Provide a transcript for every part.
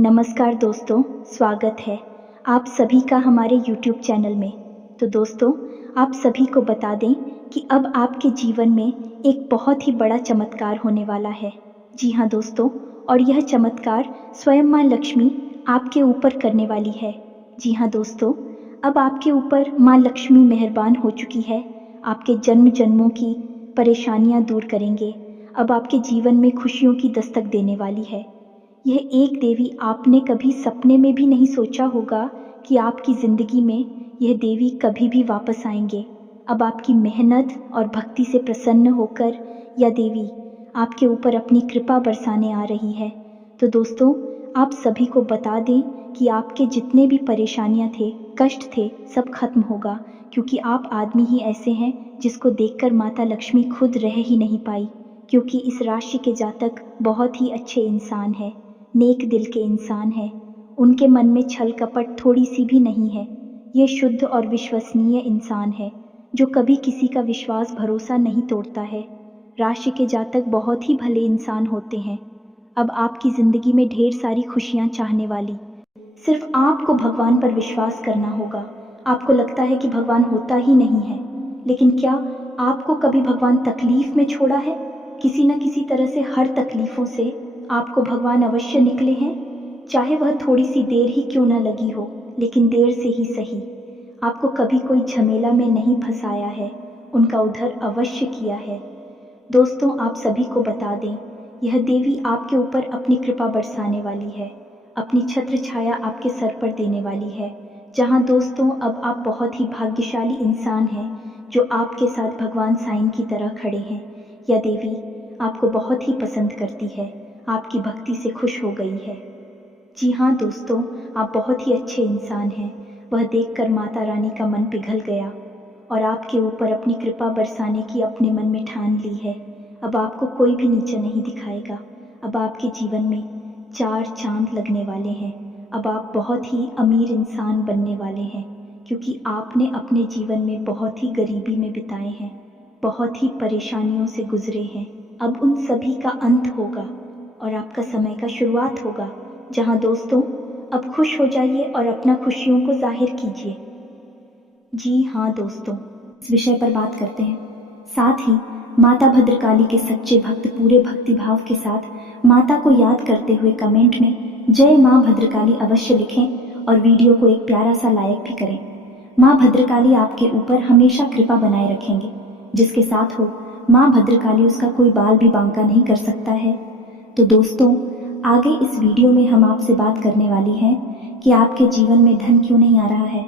नमस्कार दोस्तों, स्वागत है आप सभी का हमारे YouTube चैनल में। तो दोस्तों, आप सभी को बता दें कि अब आपके जीवन में एक बहुत ही बड़ा चमत्कार होने वाला है। जी हाँ दोस्तों, और यह चमत्कार स्वयं माँ लक्ष्मी आपके ऊपर करने वाली है। जी हाँ दोस्तों, अब आपके ऊपर माँ लक्ष्मी मेहरबान हो चुकी है। आपके जन्म जन्मों की परेशानियाँ दूर करेंगे। अब आपके जीवन में खुशियों की दस्तक देने वाली है। यह एक देवी आपने कभी सपने में भी नहीं सोचा होगा कि आपकी ज़िंदगी में यह देवी कभी भी वापस आएंगे। अब आपकी मेहनत और भक्ति से प्रसन्न होकर यह देवी आपके ऊपर अपनी कृपा बरसाने आ रही है। तो दोस्तों, आप सभी को बता दें कि आपके जितने भी परेशानियां थे, कष्ट थे, सब खत्म होगा, क्योंकि आप आदमी ही ऐसे हैं जिसको देखकर माता लक्ष्मी खुद रह ही नहीं पाई, क्योंकि इस राशि के जातक बहुत ही अच्छे इंसान है, नेक दिल के इंसान है। उनके मन में छल कपट थोड़ी सी भी नहीं है। ये शुद्ध और विश्वसनीय इंसान है जो कभी किसी का विश्वास भरोसा नहीं तोड़ता है। राशि के जातक बहुत ही भले इंसान होते हैं। अब आपकी जिंदगी में ढेर सारी खुशियां चाहने वाली, सिर्फ आपको भगवान पर विश्वास करना होगा। आपको लगता है कि भगवान होता ही नहीं है, लेकिन क्या आपको कभी भगवान तकलीफ में छोड़ा है? किसी न किसी तरह से हर तकलीफों से आपको भगवान अवश्य निकले हैं, चाहे वह थोड़ी सी देर ही क्यों न लगी हो, लेकिन देर से ही सही। आपको कभी कोई झमेला में नहीं फंसाया है, उनका उद्धार अवश्य किया है। दोस्तों, आप सभी को बता दें, यह देवी आपके ऊपर अपनी कृपा बरसाने वाली है, अपनी छत्र छाया आपके सर पर देने वाली है। जहां दोस्तों, अब आप बहुत ही भाग्यशाली इंसान हैं जो आपके साथ भगवान साईं की तरह खड़े हैं। यह देवी आपको बहुत ही पसंद करती है, आपकी भक्ति से खुश हो गई है। जी हाँ दोस्तों, आप बहुत ही अच्छे इंसान हैं। वह देखकर माता रानी का मन पिघल गया और आपके ऊपर अपनी कृपा बरसाने की अपने मन में ठान ली है। अब आपको कोई भी नीचा नहीं दिखाएगा। अब आपके जीवन में 4 चांद लगने वाले हैं। अब आप बहुत ही अमीर इंसान बनने वाले हैं, क्योंकि आपने अपने जीवन में बहुत ही गरीबी में बिताए हैं, बहुत ही परेशानियों से गुजरे हैं। अब उन सभी का अंत होगा और आपका समय का शुरुआत होगा। जहां दोस्तों, अब खुश हो जाइए और अपना खुशियों को जाहिर कीजिए। जी हाँ दोस्तों, इस विषय पर बात करते हैं। साथ ही माता भद्रकाली के सच्चे भक्त पूरे भक्ति भाव के साथ माता को याद करते हुए कमेंट में जय माँ भद्रकाली अवश्य लिखें और वीडियो को एक प्यारा सा लाइक भी करें। माँ भद्रकाली आपके ऊपर हमेशा कृपा बनाए रखेंगे। जिसके साथ हो माँ भद्रकाली, उसका कोई बाल भी बांका नहीं कर सकता है। तो दोस्तों, आगे इस वीडियो में हम आपसे बात करने वाली हैं कि आपके जीवन में धन क्यों नहीं आ रहा है।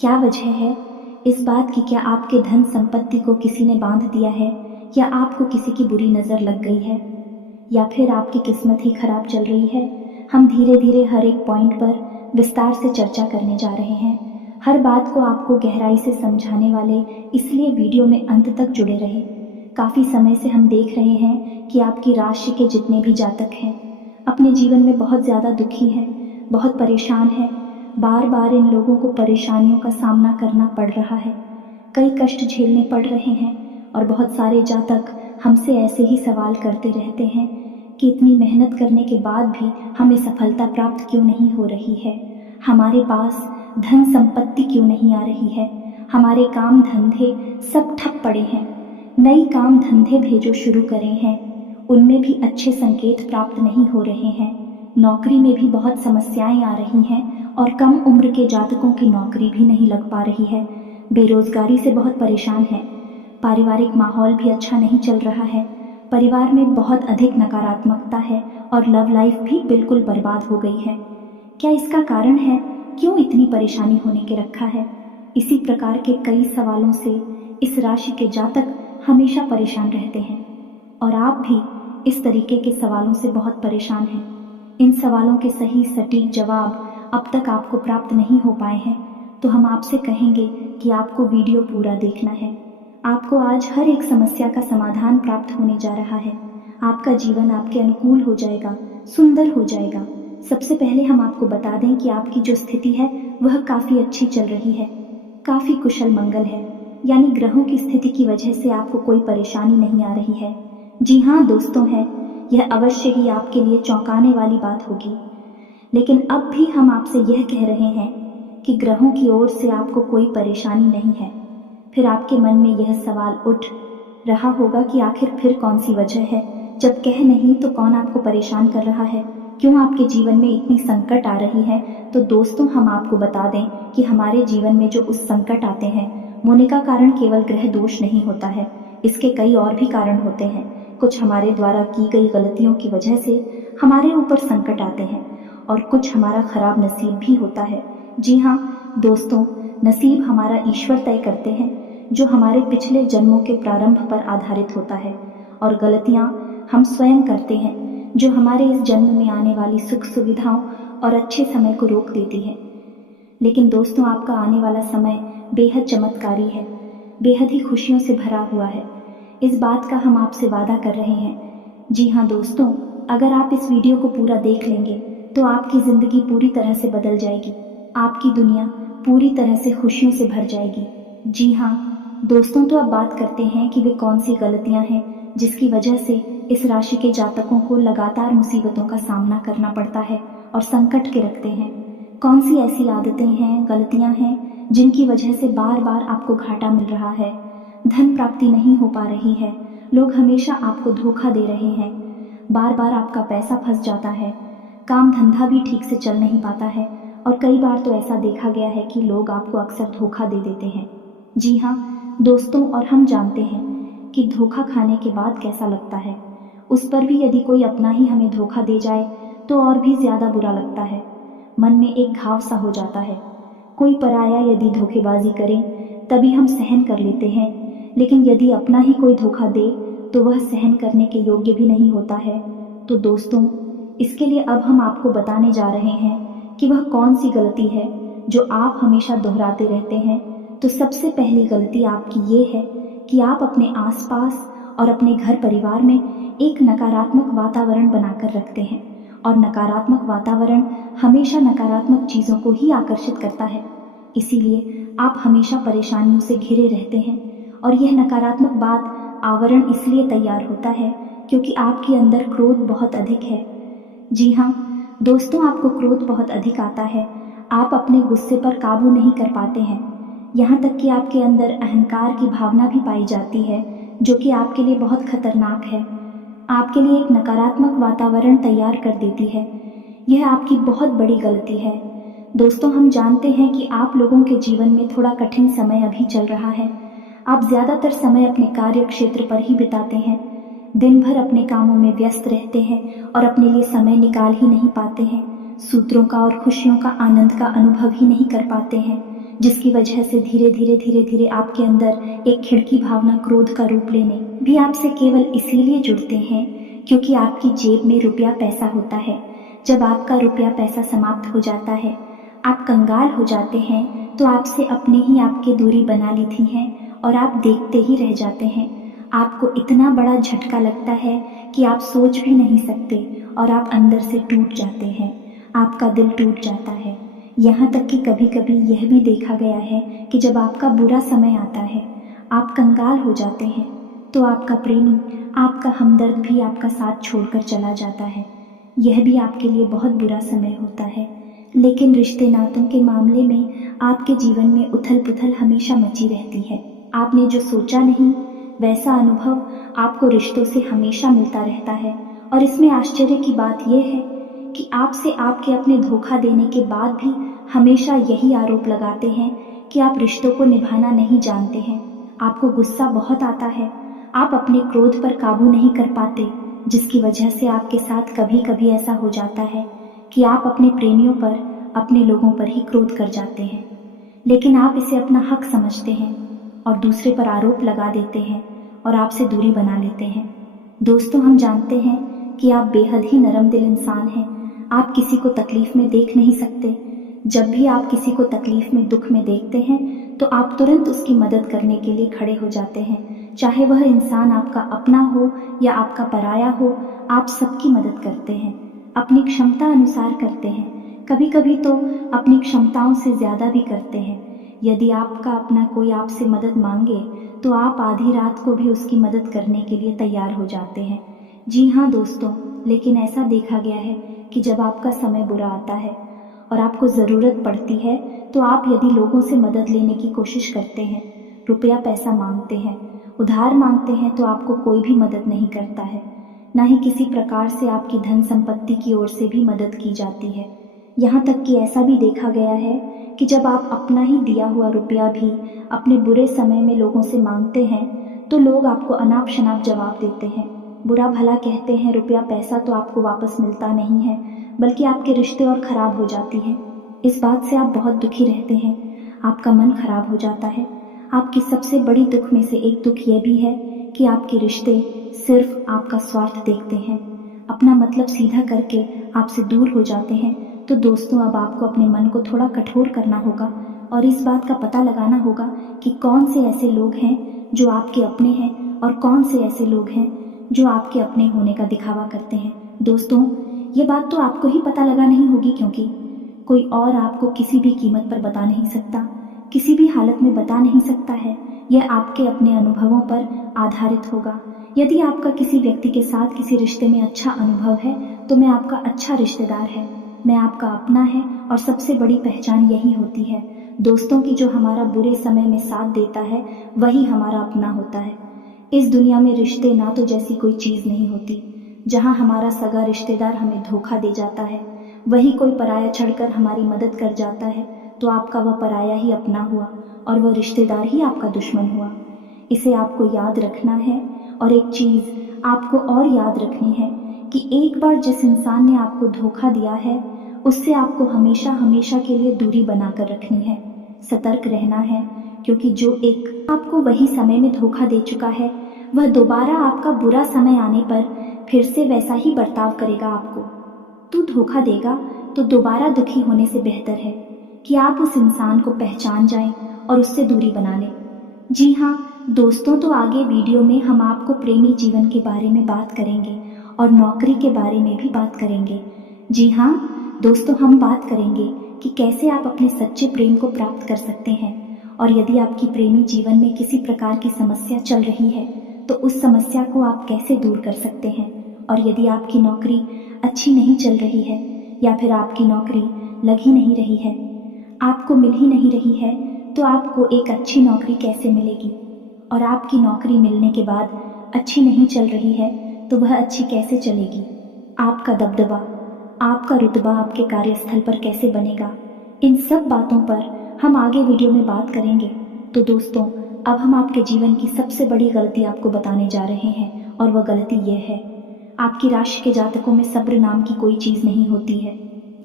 क्या वजह है इस बात की? क्या आपके धन संपत्ति को किसी ने बांध दिया है, या आपको किसी की बुरी नज़र लग गई है, या फिर आपकी किस्मत ही खराब चल रही है? हम धीरे धीरे हर एक पॉइंट पर विस्तार से चर्चा करने जा रहे हैं। हर बात को आपको गहराई से समझाने वाले, इसलिए वीडियो में अंत तक जुड़े रहे। काफ़ी समय से हम देख रहे हैं कि आपकी राशि के जितने भी जातक हैं अपने जीवन में बहुत ज़्यादा दुखी हैं, बहुत परेशान हैं। बार बार इन लोगों को परेशानियों का सामना करना पड़ रहा है, कई कष्ट झेलने पड़ रहे हैं, और बहुत सारे जातक हमसे ऐसे ही सवाल करते रहते हैं कि इतनी मेहनत करने के बाद भी हमें सफलता प्राप्त क्यों नहीं हो रही है, हमारे पास धन संपत्ति क्यों नहीं आ रही है, हमारे काम धंधे सब ठप पड़े हैं, नई काम धंधे भी जो शुरू करे हैं उनमें भी अच्छे संकेत प्राप्त नहीं हो रहे हैं, नौकरी में भी बहुत समस्याएं आ रही हैं और कम उम्र के जातकों की नौकरी भी नहीं लग पा रही है, बेरोजगारी से बहुत परेशान है, पारिवारिक माहौल भी अच्छा नहीं चल रहा है, परिवार में बहुत अधिक नकारात्मकता है और लव लाइफ भी बिल्कुल बर्बाद हो गई है। क्या इसका कारण है? क्यों इतनी परेशानी होने के रखा है? इसी प्रकार के कई सवालों से इस राशि के जातक हमेशा परेशान रहते हैं, और आप भी इस तरीके के सवालों से बहुत परेशान हैं। इन सवालों के सही सटीक जवाब अब तक आपको प्राप्त नहीं हो पाए हैं, तो हम आपसे कहेंगे कि आपको वीडियो पूरा देखना है। आपको आज हर एक समस्या का समाधान प्राप्त होने जा रहा है। आपका जीवन आपके अनुकूल हो जाएगा, सुंदर हो जाएगा। सबसे पहले हम आपको बता दें कि आपकी जो स्थिति है वह काफ़ी अच्छी चल रही है, काफ़ी कुशल मंगल है, यानी ग्रहों की स्थिति की वजह से आपको कोई परेशानी नहीं आ रही है। जी हाँ दोस्तों, है यह अवश्य ही आपके लिए चौंकाने वाली बात होगी। लेकिन अब भी हम आपसे यह कह रहे हैं कि ग्रहों की ओर से आपको कोई परेशानी नहीं है। फिर आपके मन में यह सवाल उठ रहा होगा कि आखिर फिर कौन सी वजह है, जब कह नहीं तो कौन आपको परेशान कर रहा है, क्यों आपके जीवन में इतनी संकट आ रही है। तो दोस्तों, हम आपको बता दें कि हमारे जीवन में जो उस संकट आते हैं वो उनका कारण केवल ग्रह दोष नहीं होता है, इसके कई और भी कारण होते हैं। कुछ हमारे द्वारा की गई गलतियों की वजह से हमारे ऊपर संकट आते हैं और कुछ हमारा खराब नसीब भी होता है। जी हाँ दोस्तों, नसीब हमारा ईश्वर तय करते हैं, जो हमारे पिछले जन्मों के प्रारंभ पर आधारित होता है, और गलतियाँ हम स्वयं करते हैं जो हमारे इस जन्म में आने वाली सुख सुविधाओं और अच्छे समय को रोक देती है। लेकिन दोस्तों, आपका आने वाला समय बेहद चमत्कारी है, बेहद ही खुशियों से भरा हुआ है। इस बात का हम आपसे वादा कर रहे हैं। जी हाँ दोस्तों, अगर आप इस वीडियो को पूरा देख लेंगे तो आपकी ज़िंदगी पूरी तरह से बदल जाएगी, आपकी दुनिया पूरी तरह से खुशियों से भर जाएगी। जी हाँ दोस्तों, तो अब बात करते हैं कि वे कौन सी गलतियाँ हैं जिसकी वजह से इस राशि के जातकों को लगातार मुसीबतों का सामना करना पड़ता है और संकट के रखते हैं। कौन सी ऐसी आदतें हैं, गलतियाँ हैं जिनकी वजह से बार बार आपको घाटा मिल रहा है, धन प्राप्ति नहीं हो पा रही है, लोग हमेशा आपको धोखा दे रहे हैं, बार बार आपका पैसा फंस जाता है, काम धंधा भी ठीक से चल नहीं पाता है, और कई बार तो ऐसा देखा गया है कि लोग आपको अक्सर धोखा दे देते हैं। जी हाँ दोस्तों, और हम जानते हैं कि धोखा खाने के बाद कैसा लगता है। उस पर भी यदि कोई अपना ही हमें धोखा दे जाए तो और भी ज़्यादा बुरा लगता है, मन में एक घाव सा हो जाता है। कोई पराया यदि धोखेबाजी करे तभी हम सहन कर लेते हैं, लेकिन यदि अपना ही कोई धोखा दे तो वह सहन करने के योग्य भी नहीं होता है। तो दोस्तों, इसके लिए अब हम आपको बताने जा रहे हैं कि वह कौन सी गलती है जो आप हमेशा दोहराते रहते हैं। तो सबसे पहली गलती आपकी ये है कि आप अपने आसपास और अपने घर परिवार में एक नकारात्मक वातावरण बनाकर रखते हैं, और नकारात्मक वातावरण हमेशा नकारात्मक चीज़ों को ही आकर्षित करता है। इसीलिए आप हमेशा परेशानियों से घिरे रहते हैं, और यह नकारात्मक बात आवरण इसलिए तैयार होता है क्योंकि आपके अंदर क्रोध बहुत अधिक है। जी हाँ दोस्तों, आपको क्रोध बहुत अधिक आता है, आप अपने गुस्से पर काबू नहीं कर पाते हैं, यहाँ तक कि आपके अंदर अहंकार की भावना भी पाई जाती है, जो कि आपके लिए बहुत खतरनाक है, आपके लिए एक नकारात्मक वातावरण तैयार कर देती है। यह आपकी बहुत बड़ी गलती है। दोस्तों, हम जानते हैं कि आप लोगों के जीवन में थोड़ा कठिन समय अभी चल रहा है। आप ज़्यादातर समय अपने कार्य क्षेत्र पर ही बिताते हैं, दिन भर अपने कामों में व्यस्त रहते हैं और अपने लिए समय निकाल ही नहीं पाते हैं, सूत्रों का और खुशियों का आनंद का अनुभव ही नहीं कर पाते हैं, जिसकी वजह से धीरे धीरे आपके अंदर एक खिड़की भावना क्रोध का रूप लेने भी आपसे केवल इसीलिए जुड़ते हैं क्योंकि आपकी जेब में रुपया पैसा होता है। जब आपका रुपया पैसा समाप्त हो जाता है, आप कंगाल हो जाते हैं, तो आपसे अपने ही आपकी दूरी बना लेती हैं और आप देखते ही रह जाते हैं। आपको इतना बड़ा झटका लगता है कि आप सोच भी नहीं सकते और आप अंदर से टूट जाते हैं, आपका दिल टूट जाता है। यहाँ तक कि कभी कभी यह भी देखा गया है कि जब आपका बुरा समय आता है, आप कंगाल हो जाते हैं, तो आपका प्रेमी, आपका हमदर्द भी आपका साथ छोड़कर चला जाता है। यह भी आपके लिए बहुत बुरा समय होता है। लेकिन रिश्ते नातों के मामले में आपके जीवन में उथल पुथल हमेशा मची रहती है। आपने जो सोचा नहीं वैसा अनुभव आपको रिश्तों से हमेशा मिलता रहता है। और इसमें आश्चर्य की बात यह है कि आपसे आपके अपने धोखा देने के बाद भी हमेशा यही आरोप लगाते हैं कि आप रिश्तों को निभाना नहीं जानते हैं। आपको गुस्सा बहुत आता है, आप अपने क्रोध पर काबू नहीं कर पाते, जिसकी वजह से आपके साथ कभी कभी ऐसा हो जाता है कि आप अपने प्रेमियों पर, अपने लोगों पर ही क्रोध कर जाते हैं। लेकिन आप इसे अपना हक समझते हैं और दूसरे पर आरोप लगा देते हैं और आपसे दूरी बना लेते हैं। दोस्तों, हम जानते हैं कि आप बेहद ही नरम दिल इंसान हैं। आप किसी को तकलीफ में देख नहीं सकते। जब भी आप किसी को तकलीफ में, दुख में देखते हैं तो आप तुरंत उसकी मदद करने के लिए खड़े हो जाते हैं। चाहे वह इंसान आपका अपना हो या आपका पराया हो, आप सबकी मदद करते हैं, अपनी क्षमता अनुसार करते हैं, कभी कभी तो अपनी क्षमताओं से ज़्यादा भी करते हैं। यदि आपका अपना कोई आपसे मदद मांगे तो आप आधी रात को भी उसकी मदद करने के लिए तैयार हो जाते हैं। जी हाँ दोस्तों, लेकिन ऐसा देखा गया है कि जब आपका समय बुरा आता है और आपको ज़रूरत पड़ती है तो आप यदि लोगों से मदद लेने की कोशिश करते हैं, रुपया पैसा मांगते हैं, उधार मांगते हैं, तो आपको कोई भी मदद नहीं करता है। ना ही किसी प्रकार से आपकी धन संपत्ति की ओर से भी मदद की जाती है। यहाँ तक कि ऐसा भी देखा गया है कि जब आप अपना ही दिया हुआ रुपया भी अपने बुरे समय में लोगों से मांगते हैं तो लोग आपको अनाप शनाप जवाब देते हैं, बुरा भला कहते हैं। रुपया पैसा तो आपको वापस मिलता नहीं है, बल्कि आपके रिश्ते और ख़राब हो जाती हैं। इस बात से आप बहुत दुखी रहते हैं, आपका मन खराब हो जाता है। आपकी सबसे बड़ी दुख में से एक दुख यह भी है कि आपके रिश्ते सिर्फ आपका स्वार्थ देखते हैं, अपना मतलब सीधा करके आपसे दूर हो जाते हैं। तो दोस्तों, अब आपको अपने मन को थोड़ा कठोर करना होगा और इस बात का पता लगाना होगा कि कौन से ऐसे लोग हैं जो आपके अपने हैं और कौन से ऐसे लोग हैं जो आपके अपने होने का दिखावा करते हैं। दोस्तों, ये बात तो आपको ही पता लगा नहीं होगी, क्योंकि कोई और आपको किसी भी कीमत पर बता नहीं सकता, किसी भी हालत में बता नहीं सकता है। यह आपके अपने अनुभवों पर आधारित होगा। यदि आपका किसी व्यक्ति के साथ किसी रिश्ते में अच्छा अनुभव है तो मैं आपका अच्छा रिश्तेदार है, मैं आपका अपना है, और सबसे बड़ी पहचान यही होती है दोस्तों की, जो हमारा बुरे समय में साथ देता है वही हमारा अपना होता है। इस दुनिया में रिश्ते ना तो जैसी कोई चीज़ नहीं होती। जहाँ हमारा सगा रिश्तेदार हमें धोखा दे जाता है, वही कोई पराया चढ़कर हमारी मदद कर जाता है, तो आपका वह पराया ही अपना हुआ और वह रिश्तेदार ही आपका दुश्मन हुआ। इसे आपको याद रखना है। और एक चीज़ आपको और याद रखनी है कि एक बार जिस इंसान ने आपको धोखा दिया है उससे आपको हमेशा हमेशा के लिए दूरी बनाकर रखनी है, सतर्क रहना है, क्योंकि जो एक आपको वही समय में धोखा दे चुका है वह दोबारा आपका बुरा समय आने पर फिर से वैसा ही बर्ताव करेगा आपको। तू धोखा देगा तो दोबारा दुखी होने से बेहतर है कि आप उस इंसान को पहचान जाएं और उससे दूरी बना लें। जी हाँ दोस्तों, तो आगे वीडियो में हम आपको प्रेमी जीवन के बारे में बात करेंगे और नौकरी के बारे में भी बात करेंगे। जी हाँ दोस्तों, हम बात करेंगे कि कैसे आप अपने सच्चे प्रेम को प्राप्त कर सकते हैं, और यदि आपकी प्रेमी जीवन में किसी प्रकार की समस्या चल रही है तो उस समस्या को आप कैसे दूर कर सकते हैं, और यदि आपकी नौकरी अच्छी नहीं चल रही है या फिर आपकी नौकरी लग ही नहीं रही है, आपको मिल ही नहीं रही है, तो आपको एक अच्छी नौकरी कैसे मिलेगी, और आपकी नौकरी मिलने के बाद अच्छी नहीं चल रही है तो वह अच्छी कैसे चलेगी। आपका दबदबा, आपका रुतबा आपके कार्यस्थल पर कैसे बनेगा, इन सब बातों पर हम आगे वीडियो में बात करेंगे। तो दोस्तों, अब हम आपके जीवन की सबसे बड़ी गलती आपको बताने जा रहे हैं, और वह गलती यह है, आपकी राशि के जातकों में सब्र नाम की कोई चीज़ नहीं होती है।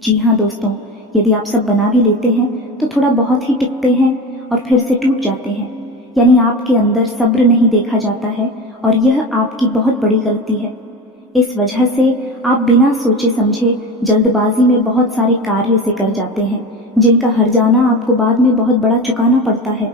जी हाँ दोस्तों, यदि आप सब बना भी लेते हैं तो थोड़ा बहुत ही टिकते हैं और फिर से टूट जाते हैं, यानी आपके अंदर सब्र नहीं देखा जाता है, और यह आपकी बहुत बड़ी गलती है। इस वजह से आप बिना सोचे समझे जल्दबाजी में बहुत सारे कार्य से कर जाते हैं, जिनका हर्जाना आपको बाद में बहुत बड़ा चुकाना पड़ता है।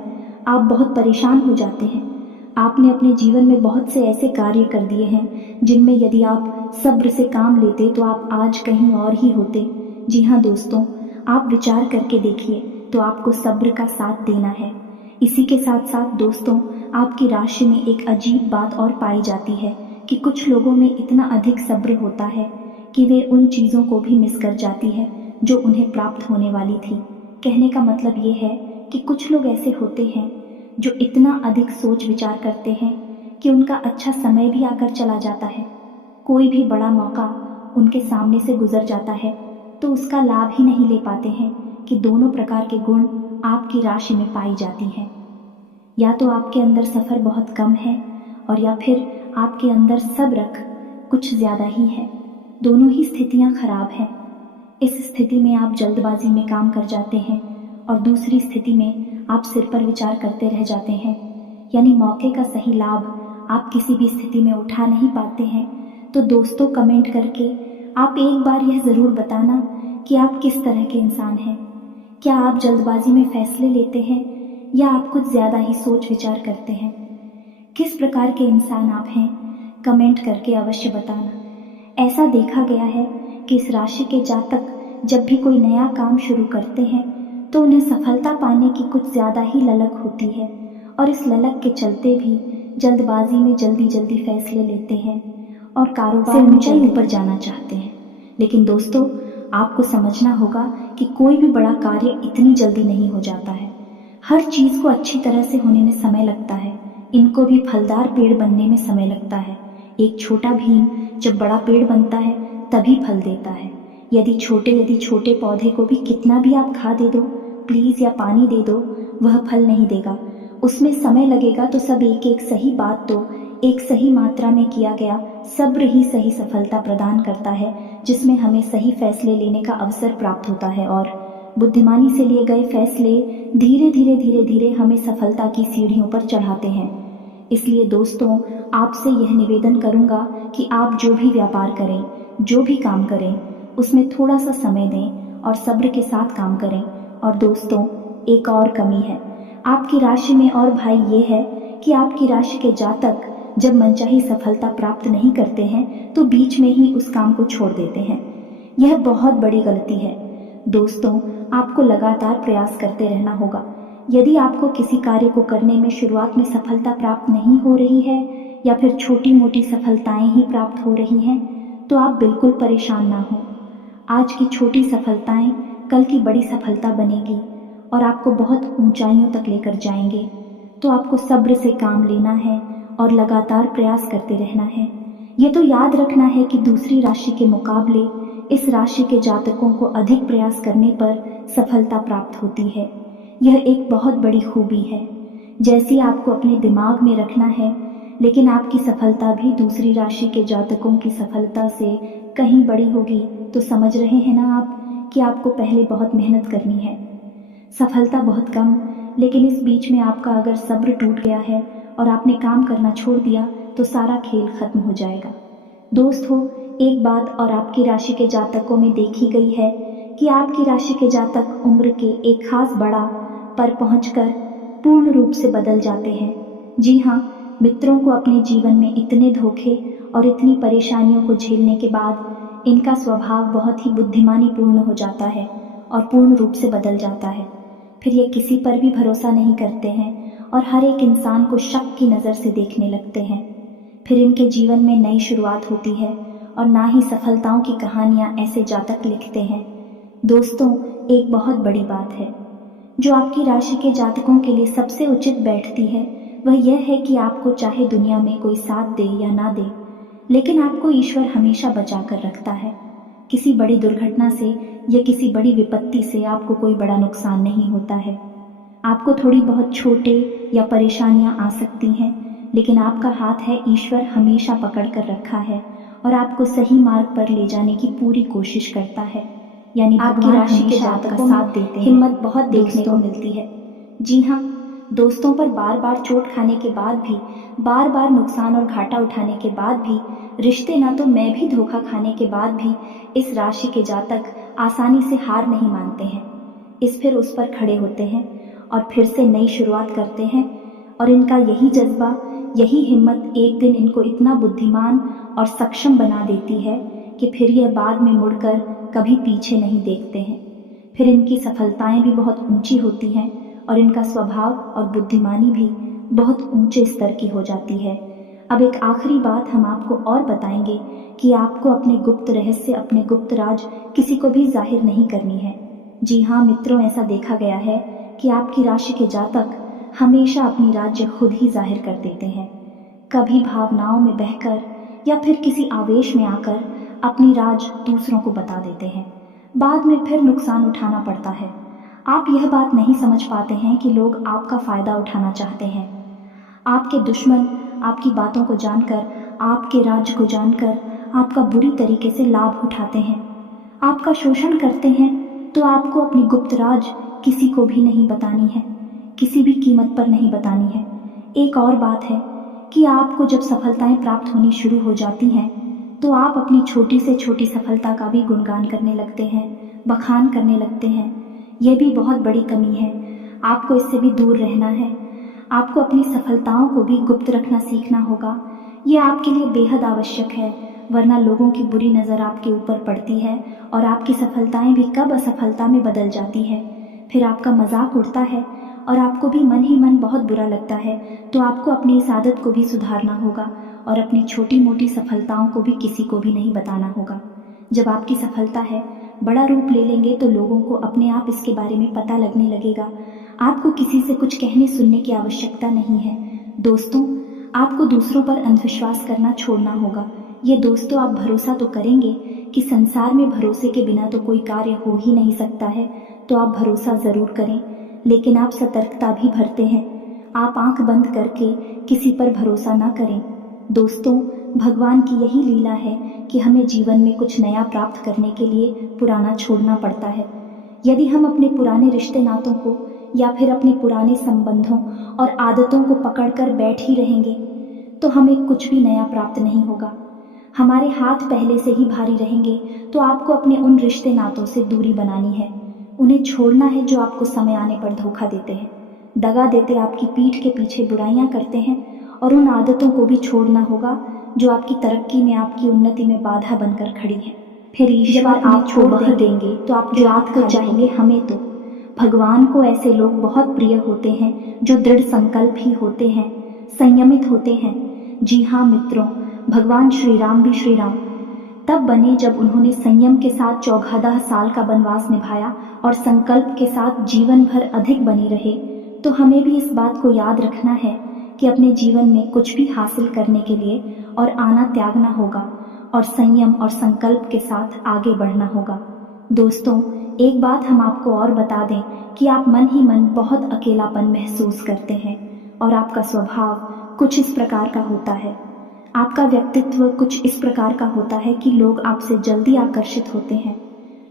आप बहुत परेशान हो जाते हैं। आपने अपने जीवन में बहुत से ऐसे कार्य कर दिए हैं जिनमें यदि आप सब्र से काम लेते तो आप आज कहीं और ही होते। जी हाँ दोस्तों, आप विचार करके देखिए, तो आपको सब्र का साथ देना है। इसी के साथ साथ दोस्तों, आपकी राशि में एक अजीब बात और पाई जाती है कि कुछ लोगों में इतना अधिक सब्र होता है कि वे उन चीज़ों को भी मिस कर जाती है जो उन्हें प्राप्त होने वाली थी। कहने का मतलब ये है कि कुछ लोग ऐसे होते हैं जो इतना अधिक सोच विचार करते हैं कि उनका अच्छा समय भी आकर चला जाता है। कोई भी बड़ा मौका उनके सामने से गुजर जाता है तो उसका लाभ ही नहीं ले पाते हैं कि दोनों प्रकार के गुण आपकी राशि में पाई जाती हैं। या तो आपके अंदर सफ़र बहुत कम है, और या फिर आपके अंदर सब्र कुछ ज़्यादा ही है। दोनों ही स्थितियाँ खराब हैं। इस स्थिति में आप जल्दबाजी में काम कर जाते हैं और दूसरी स्थिति में आप सिर पर विचार करते रह जाते हैं, यानी मौके का सही लाभ आप किसी भी स्थिति में उठा नहीं पाते हैं। तो दोस्तों, कमेंट करके आप एक बार यह ज़रूर बताना कि आप किस तरह के इंसान हैं। क्या आप जल्दबाजी में फैसले लेते हैं या आप कुछ ज़्यादा ही सोच विचार करते हैं? किस प्रकार के इंसान आप हैं, कमेंट करके अवश्य बताना। ऐसा देखा गया है कि इस राशि के जातक जब भी कोई नया काम शुरू करते हैं तो उन्हें सफलता पाने की कुछ ज़्यादा ही ललक होती है, और इस ललक के चलते भी जल्दबाजी में जल्दी जल्दी फैसले लेते हैं और कारोबार में ऊंचाई ऊपर जाना चाहते हैं। लेकिन दोस्तों, आपको समझना होगा कि कोई भी बड़ा कार्य इतनी जल्दी नहीं हो जाता है। हर चीज़ को अच्छी तरह से होने में समय लगता है। इनको भी फलदार पेड़ बनने में समय लगता है। एक छोटा भीम जब बड़ा पेड़ बनता है तभी फल देता है। यदि छोटे पौधे को भी कितना भी आप खाद दे दो प्लीज़ या पानी दे दो, वह फल नहीं देगा। उसमें समय लगेगा। तो सब एक एक सही बात तो एक सही मात्रा में किया गया सब्र ही सही सफलता प्रदान करता है, जिसमें हमें सही फैसले लेने का अवसर प्राप्त होता है और बुद्धिमानी से लिए गए फैसले धीरे धीरे हमें सफलता की सीढ़ियों पर चढ़ाते हैं। इसलिए दोस्तों, आपसे यह निवेदन करूंगा कि आप जो भी व्यापार करें, जो भी काम करें, उसमें थोड़ा सा समय दें और सब्र के साथ काम करें। और दोस्तों, एक और कमी है आपकी राशि में, और भाई ये है कि आपकी राशि के जातक जब मनचाही सफलता प्राप्त नहीं करते हैं तो बीच में ही उस काम को छोड़ देते हैं। यह बहुत बड़ी गलती है। दोस्तों, आपको लगातार प्रयास करते रहना होगा। यदि आपको किसी कार्य को करने में शुरुआत में सफलता प्राप्त नहीं हो रही है या फिर छोटी मोटी सफलताएं ही प्राप्त हो रही हैं, तो आप बिल्कुल परेशान ना हो। आज की छोटी सफलताएं कल की बड़ी सफलता बनेगी और आपको बहुत ऊंचाइयों तक लेकर जाएंगे। तो आपको सब्र से काम लेना है और लगातार प्रयास करते रहना है। ये तो याद रखना है कि दूसरी राशि के मुकाबले इस राशि के जातकों को अधिक प्रयास करने पर सफलता प्राप्त होती है। यह एक बहुत बड़ी खूबी है। जैसी आपको अपने दिमाग में रखना है, लेकिन आपकी सफलता भी दूसरी राशि के जातकों की सफलता से कहीं बड़ी होगी। तो समझ रहे हैं ना आप कि आपको पहले बहुत मेहनत करनी है। सफलता बहुत कम, लेकिन इस बीच में आपका अगर सब्र टूट गया है और आपने काम करना छोड़ दिया तो सारा खेल खत्म हो जाएगा। दोस्त हो, एक बात और आपकी राशि के जातकों में देखी गई है कि आपकी राशि के जातक उम्र के एक खास बड़ा पर पहुंचकर पूर्ण रूप से बदल जाते हैं। जी हाँ, मित्रों को अपने जीवन में इतने धोखे और इतनी परेशानियों को झेलने के बाद इनका स्वभाव बहुत ही बुद्धिमानी पूर्ण हो जाता है और पूर्ण रूप से बदल जाता है। फिर ये किसी पर भी भरोसा नहीं करते हैं और हर एक इंसान को शक की नज़र से देखने लगते हैं। फिर इनके जीवन में नई शुरुआत होती है और ना ही सफलताओं की कहानियाँ ऐसे जातक लिखते हैं। दोस्तों, एक बहुत बड़ी बात है जो आपकी राशि के जातकों के लिए सबसे उचित बैठती है, वह यह है कि आपको चाहे दुनिया में कोई साथ दे या ना दे, लेकिन आपको ईश्वर हमेशा बचा कर रखता है। किसी बड़ी दुर्घटना से या किसी बड़ी विपत्ति से आपको कोई बड़ा नुकसान नहीं होता है। आपको थोड़ी बहुत छोटे या परेशानियां आ सकती हैं, लेकिन आपका हाथ है ईश्वर हमेशा पकड़ कर रखा है और आपको सही मार्ग पर ले जाने की पूरी कोशिश करता है। यानी आपकी राशि के जातक का साथ देते हैं। हिम्मत बहुत देखने को मिलती है। जी हाँ, दोस्तों पर बार बार चोट खाने के बाद भी, बार बार नुकसान और घाटा उठाने के बाद भी, रिश्ते ना तो मैं भी धोखा खाने के बाद भी इस राशि के जातक आसानी से हार नहीं मानते हैं। इस फिर उस पर खड़े होते हैं और फिर से नई शुरुआत करते हैं। और इनका यही जज्बा, यही हिम्मत एक दिन इनको इतना बुद्धिमान और सक्षम बना देती है कि फिर यह बाद में मुड़कर कभी पीछे नहीं देखते हैं। फिर इनकी सफलताएं भी बहुत ऊंची होती हैं और इनका स्वभाव और बुद्धिमानी भी बहुत ऊंचे स्तर की हो जाती है। अब एक आखिरी बात हम आपको और बताएंगे कि आपको अपने गुप्त रहस्य, अपने गुप्त राज किसी को भी जाहिर नहीं करनी है। जी हाँ मित्रों, ऐसा देखा गया है कि आपकी राशि के जातक हमेशा अपनी राज्य खुद ही जाहिर कर देते हैं। कभी भावनाओं में बहकर या फिर किसी आवेश में आकर अपनी राज दूसरों को बता देते हैं। बाद में फिर नुकसान उठाना पड़ता है। आप यह बात नहीं समझ पाते हैं कि लोग आपका फायदा उठाना चाहते हैं। आपके दुश्मन आपकी बातों को जानकर, आपके राज्य को जानकर आपका बुरी तरीके से लाभ उठाते हैं, आपका शोषण करते हैं। तो आपको अपनी गुप्त राज किसी को भी नहीं बतानी है, किसी भी कीमत पर नहीं बतानी है। एक और बात है कि आपको जब सफलताएं प्राप्त होनी शुरू हो जाती हैं तो आप अपनी छोटी से छोटी सफलता का भी गुणगान करने लगते हैं, बखान करने लगते हैं। यह भी बहुत बड़ी कमी है। आपको इससे भी दूर रहना है। आपको अपनी सफलताओं को भी गुप्त रखना सीखना होगा। ये आपके लिए बेहद आवश्यक है, वरना लोगों की बुरी नज़र आपके ऊपर पड़ती है और आपकी सफलताएं भी कब असफलता में बदल जाती है। फिर आपका मजाक उड़ता है और आपको भी मन ही मन बहुत बुरा लगता है। तो आपको अपनी इस आदत को भी सुधारना होगा और अपनी छोटी मोटी सफलताओं को भी किसी को भी नहीं बताना होगा। जब आपकी सफलता है बड़ा रूप ले लेंगे तो लोगों को अपने आप इसके बारे में पता लगने लगेगा। आपको किसी से कुछ कहने सुनने की आवश्यकता नहीं है। दोस्तों, आपको दूसरों पर अंधविश्वास करना छोड़ना होगा। ये दोस्तों, आप भरोसा तो करेंगे कि संसार में भरोसे के बिना तो कोई कार्य हो ही नहीं सकता है, तो आप भरोसा ज़रूर करें, लेकिन आप सतर्कता भी बरतें हैं। आप आंख बंद करके किसी पर भरोसा ना करें। दोस्तों, भगवान की यही लीला है कि हमें जीवन में कुछ नया प्राप्त करने के लिए पुराना छोड़ना पड़ता है। यदि हम अपने पुराने रिश्ते नातों को या फिर अपने पुराने संबंधों और आदतों को पकड़कर बैठ ही रहेंगे तो हमें कुछ भी नया प्राप्त नहीं होगा। हमारे हाथ पहले से ही भारी रहेंगे, तो आपको अपने उन रिश्ते नातों से दूरी बनानी है। उन्हें छोड़ना है जो आपको समय आने पर धोखा देते हैं, दगा देते, आपकी पीठ के पीछे बुराइयां करते हैं। और उन आदतों को भी छोड़ना होगा जो आपकी तरक्की में, आपकी उन्नति में बाधा बनकर खड़ी है। फिर ईश्वर आपको वह देंगे तो आप जो आपको चाहिए। हमें तो भगवान को ऐसे लोग बहुत प्रिय होते हैं जो दृढ़ संकल्प ही होते हैं, संयमित होते हैं। जी हाँ मित्रों, भगवान श्री राम भी श्री राम तब बने जब उन्होंने संयम के साथ 14 साल का वनवास निभाया और संकल्प के साथ जीवन भर अधिक बने रहे। तो हमें भी इस बात को याद रखना है कि अपने जीवन में कुछ भी हासिल करने के लिए और आना त्यागना होगा और संयम और संकल्प के साथ आगे बढ़ना होगा। दोस्तों, एक बात हम आपको और बता दें कि आप मन ही मन बहुत अकेलापन महसूस करते हैं और आपका स्वभाव कुछ इस प्रकार का होता है, आपका व्यक्तित्व कुछ इस प्रकार का होता है कि लोग आपसे जल्दी आकर्षित होते हैं,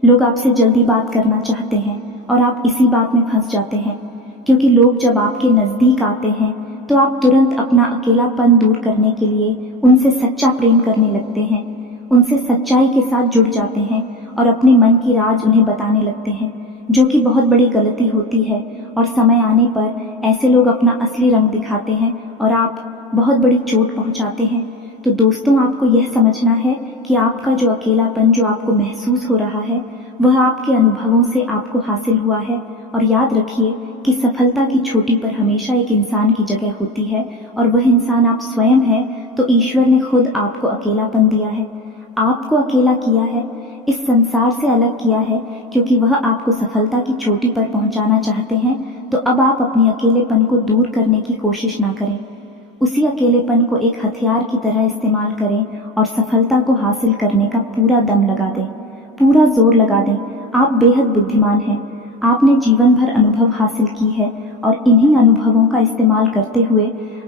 लोग आपसे जल्दी बात करना चाहते हैं और आप इसी बात में फंस जाते हैं। क्योंकि लोग जब आपके नज़दीक आते हैं तो आप तुरंत अपना अकेलापन दूर करने के लिए उनसे सच्चा प्रेम करने लगते हैं, उनसे सच्चाई के साथ जुड़ जाते हैं और अपने मन की राज उन्हें बताने लगते हैं, जो कि बहुत बड़ी गलती होती है। और समय आने पर ऐसे लोग अपना असली रंग दिखाते हैं और आप बहुत बड़ी चोट पहुंचाते हैं। तो दोस्तों, आपको यह समझना है कि आपका जो अकेलापन जो आपको महसूस हो रहा है वह आपके अनुभवों से आपको हासिल हुआ है। और याद रखिए कि सफलता की चोटी पर हमेशा एक इंसान की जगह होती है और वह इंसान आप स्वयं हैं। तो ईश्वर ने खुद आपको अकेलापन दिया है, आपको अकेला किया है, इस संसार से अलग किया है, क्योंकि वह आपको सफलता की चोटी पर पहुंचाना चाहते हैं। तो अब आप अपने अकेलेपन को दूर करने की कोशिश ना करें, उसी अकेलेपन को एक हथियार की तरह इस्तेमाल करें और सफलता को हासिल करने का पूरा दम लगा दें, पूरा जोर लगा दें। आप बेहद बुद्धिमान हैं, आपने जीवन भर अनुभव हासिल की है और इन्हीं अनुभवों का इस्तेमाल करते हुए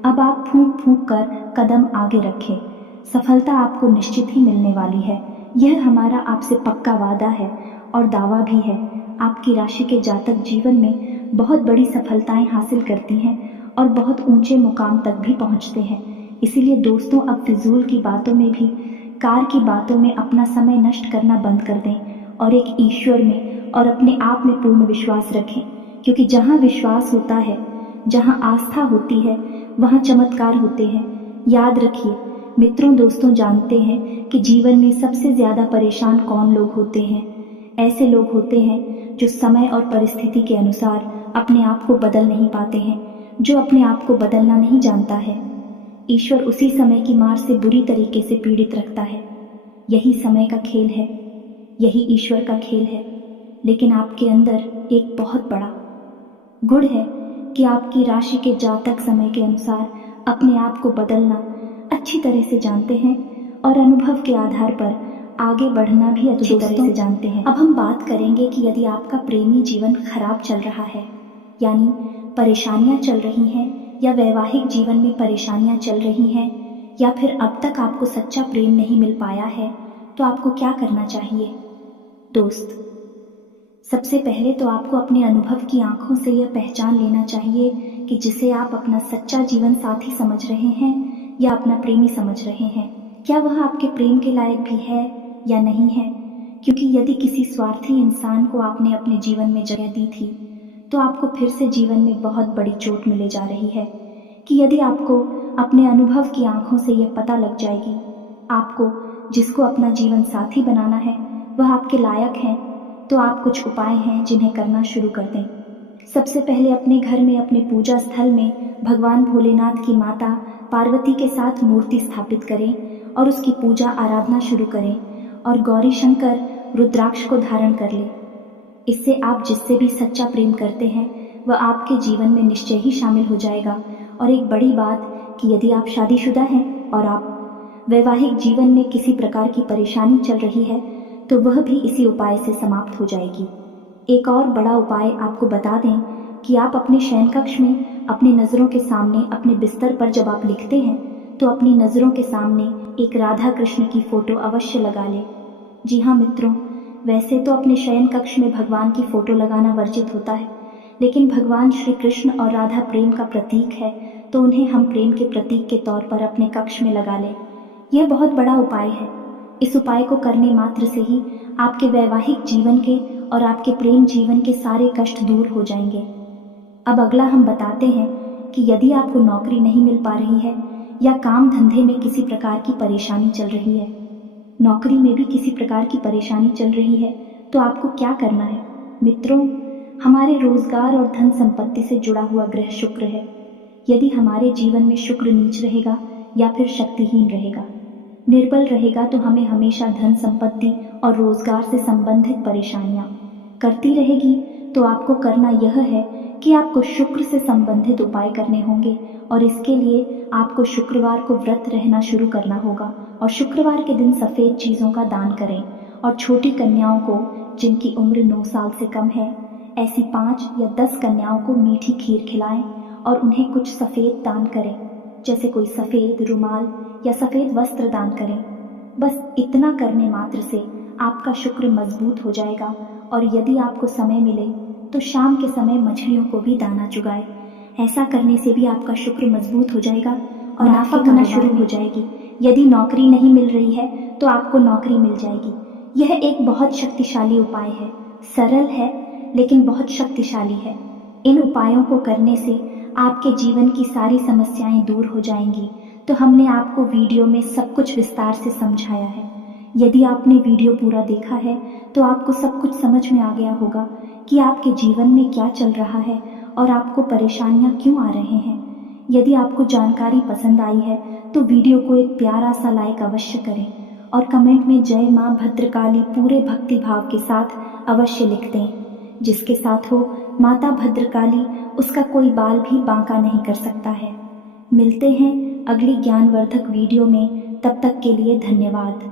अब आप फूंक फूंक कर कदम आगे रखें। सफलता आपको निश्चित ही मिलने वाली है, यह हमारा आपसे पक्का वादा है और दावा भी है। आपकी राशि के जातक जीवन में बहुत बड़ी सफलताएं हासिल करती हैं और बहुत ऊंचे मुकाम तक भी पहुंचते हैं। इसीलिए दोस्तों, अब फिजूल की बातों में भी, कार की बातों में अपना समय नष्ट करना बंद कर दें और एक ईश्वर में और अपने आप में पूर्ण विश्वास रखें। क्योंकि जहाँ विश्वास होता है, जहाँ आस्था होती है, वहाँ चमत्कार होते हैं। याद रखिए मित्रों, दोस्तों, जानते हैं कि जीवन में सबसे ज़्यादा परेशान कौन लोग होते हैं? ऐसे लोग होते हैं जो समय और परिस्थिति के अनुसार अपने आप को बदल नहीं पाते हैं, जो अपने आप को बदलना नहीं जानता है। ईश्वर उसी समय की मार से बुरी तरीके से पीड़ित रखता है। यही समय का खेल है, यही ईश्वर का खेल है। लेकिन आपके अंदर एक बहुत बड़ा गुण है कि आपकी राशि के जातक समय के अनुसार अपने आप को बदलना अच्छी तरह से जानते हैं और अनुभव के आधार पर आगे बढ़ना भी अच्छी तरह से जानते हैं। अब हम बात करेंगे कि यदि आपका प्रेमी जीवन खराब चल रहा है, यानी परेशानियां चल रही हैं, या वैवाहिक जीवन में परेशानियां चल रही हैं, या फिर अब तक आपको सच्चा प्रेम नहीं मिल पाया है, तो आपको क्या करना चाहिए? दोस्त, सबसे पहले तो आपको अपने अनुभव की आंखों से यह पहचान लेना चाहिए कि जिसे आप अपना सच्चा जीवन साथी समझ रहे हैं या अपना प्रेमी समझ रहे हैं, क्या वह आपके प्रेम के लायक भी है या नहीं है। क्योंकि यदि किसी स्वार्थी इंसान को आपने अपने जीवन में जगह दी थी, तो आपको फिर से जीवन में बहुत बड़ी चोट मिले जा रही है। कि यदि आपको अपने अनुभव की आंखों से यह पता लग जाएगी, आपको जिसको अपना जीवन साथी बनाना है वह आपके लायक है, तो आप कुछ उपाय हैं जिन्हें करना शुरू कर दें। सबसे पहले अपने घर में, अपने पूजा स्थल में भगवान भोलेनाथ की माता पार्वती के साथ मूर्ति स्थापित करें और उसकी पूजा आराधना शुरू करें और गौरी शंकर रुद्राक्ष को धारण कर ले। इससे आप जिससे भी सच्चा प्रेम करते हैं वह आपके जीवन में निश्चय ही शामिल हो जाएगा। और एक बड़ी बात कि यदि आप शादीशुदा हैं और आप वैवाहिक जीवन में किसी प्रकार की परेशानी चल रही है तो वह भी इसी उपाय से समाप्त हो जाएगी। एक और बड़ा उपाय आपको बता दें कि आप अपने शयन कक्ष में अपनी नज़रों के सामने अपने बिस्तर पर जब आप लिखते हैं तो अपनी नज़रों के सामने एक राधा कृष्ण की फोटो अवश्य लगा लें। जी हाँ मित्रों, वैसे तो अपने शयन कक्ष में भगवान की फोटो लगाना वर्जित होता है, लेकिन भगवान श्री कृष्ण और राधा प्रेम का प्रतीक है तो उन्हें हम प्रेम के प्रतीक के तौर पर अपने कक्ष में लगा लें। यह बहुत बड़ा उपाय है। इस उपाय को करने मात्र से ही आपके वैवाहिक जीवन के और आपके प्रेम जीवन के सारे कष्ट दूर हो जाएंगे। अब अगला हम बताते हैं कि यदि आपको नौकरी नहीं मिल पा रही है या काम धंधे में किसी प्रकार की परेशानी चल रही है, नौकरी में भी किसी प्रकार की परेशानी चल रही है, तो आपको क्या करना है। मित्रों, हमारे रोजगार और धन संपत्ति से जुड़ा हुआ ग्रह शुक्र है। यदि हमारे जीवन में शुक्र नीच रहेगा या फिर शक्तिहीन रहेगा, निर्बल रहेगा, तो हमें हमेशा धन संपत्ति और रोजगार से संबंधित परेशानियां करती रहेगी। तो आपको करना यह है कि आपको शुक्र से संबंधित उपाय करने होंगे और इसके लिए आपको शुक्रवार को व्रत रहना शुरू करना होगा और शुक्रवार के दिन सफ़ेद चीज़ों का दान करें और छोटी कन्याओं को जिनकी उम्र 9 साल से कम है, ऐसी 5 या 10 कन्याओं को मीठी खीर खिलाएं और उन्हें कुछ सफ़ेद दान करें, जैसे कोई सफ़ेद रुमाल या सफ़ेद वस्त्र दान करें। बस इतना करने मात्र से आपका शुक्र मजबूत हो जाएगा। और यदि आपको समय मिले तो शाम के समय मछलियों को भी दाना चुगाए। ऐसा करने से भी आपका शुक्र मजबूत हो जाएगा और मुनाफा होना शुरू हो जाएगी। यदि नौकरी नहीं मिल रही है तो आपको नौकरी मिल जाएगी। यह एक बहुत शक्तिशाली उपाय है, सरल है लेकिन बहुत शक्तिशाली है। इन उपायों को करने से आपके जीवन की सारी समस्याएं दूर हो जाएंगी। तो हमने आपको वीडियो में सब कुछ विस्तार से समझाया है। यदि आपने वीडियो पूरा देखा है तो आपको सब कुछ समझ में आ गया होगा कि आपके जीवन में क्या चल रहा है और आपको परेशानियां क्यों आ रहे हैं। यदि आपको जानकारी पसंद आई है तो वीडियो को एक प्यारा सा लाइक अवश्य करें और कमेंट में जय मां भद्रकाली पूरे भक्ति भाव के साथ अवश्य लिख दें। जिसके साथ हो माता भद्रकाली, उसका कोई बाल भी बांका नहीं कर सकता है। मिलते हैं अगली ज्ञानवर्धक वीडियो में, तब तक के लिए धन्यवाद।